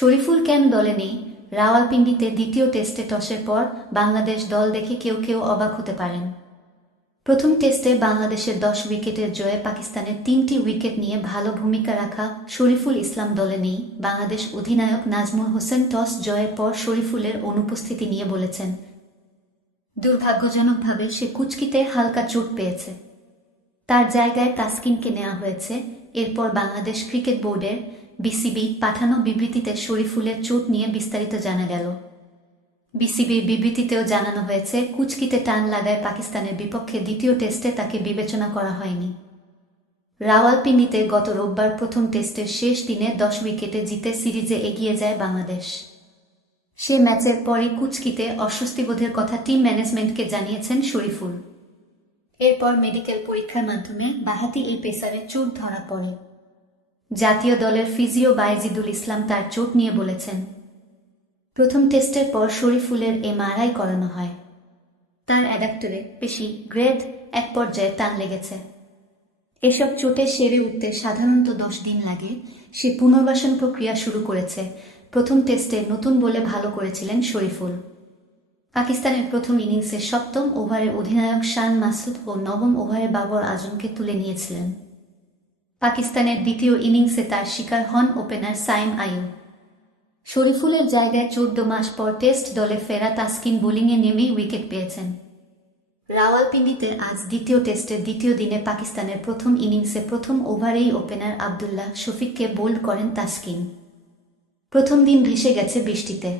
শরীফুল কেন দলে নেই? রাওয়ালপিন্ডিতে দ্বিতীয় টেস্টে টসের পর বাংলাদেশ দল দেখে কেউ কেউ অবাক হতে পারেন। প্রথম টেস্টে বাংলাদেশের 10 উইকেটের জয়ে পাকিস্তানের 3টি উইকেট নিয়ে ভালো ভূমিকা রাখা শরীফুল ইসলাম দলে নেই। বাংলাদেশ অধিনায়ক নাজমুল হোসেন টস জয়ের পর শরীফুলের অনুপস্থিতি নিয়ে বলেছেন, দুর্ভাগ্যজনকভাবে সে কুঁচকিতে হালকা চোট পেয়েছে। তার জায়গায় তাসকিনকে নেওয়া হয়েছে। এরপর বাংলাদেশ ক্রিকেট বোর্ডের বিসিবি পাঠানো বিবৃতিতে শরীফুলের চোট নিয়ে বিস্তারিত জানা গেল। বিসিবির বিবৃতিতেও জানানো হয়েছে, কুঁচকিতে টান লাগায় পাকিস্তানের বিপক্ষে দ্বিতীয় টেস্টে তাকে বিবেচনা করা হয়নি। রাওয়ালপিন্ডিতে গত রোববার প্রথম টেস্টের শেষ দিনে 10 উইকেটে জিতে সিরিজে এগিয়ে যায় বাংলাদেশ। সে ম্যাচের পরই কুঁচকিতে অস্বস্তিবোধের কথা টিম ম্যানেজমেন্টকে জানিয়েছেন শরীফুল। এরপর মেডিকেল পরীক্ষার মাধ্যমে বাঁহাতি এই পেসারের চোট ধরা পড়ে। জাতীয় দলের ফিজিও বায়েজিদুল ইসলাম তার চোট নিয়ে বলেছেন, প্রথম টেস্টের পর শরীফুলের এমআরআই করানো হয়। তার অ্যাডাক্টরে পেশি গ্রেড 1 পর্যায়ে টান লেগেছে। এসব চোটে সেরে উঠতে সাধারণত 10 দিন লাগে। সে পুনর্বাসন প্রক্রিয়া শুরু করেছে। প্রথম টেস্টে নতুন বলে ভালো করেছিলেন শরীফুল। পাকিস্তানের প্রথম ইনিংসে 7ম ওভারে অধিনায়ক শান মাসুদ ও 9ম ওভারে বাবর আজমকে তুলে নিয়েছিলেন। পাকিস্তানের দ্বিতীয় ইনিংসে তার শিকার হন ওপেনার সাইম আইয়ুব। শরীফুলের জায়গায় 14 মাস পর টেস্ট দলে ফেরা তাসকিন বোলিংয়ে নেমেই উইকেট পেয়েছেন। রাওয়ালপিন্ডিতে আজ দ্বিতীয় টেস্টের দ্বিতীয় দিনে পাকিস্তানের প্রথম ইনিংসে প্রথম ওভারেই ওপেনার আবদুল্লাহ শফিককে বোল্ড করেন তাসকিন। প্রথম দিন ভেসে গেছে বৃষ্টিতে।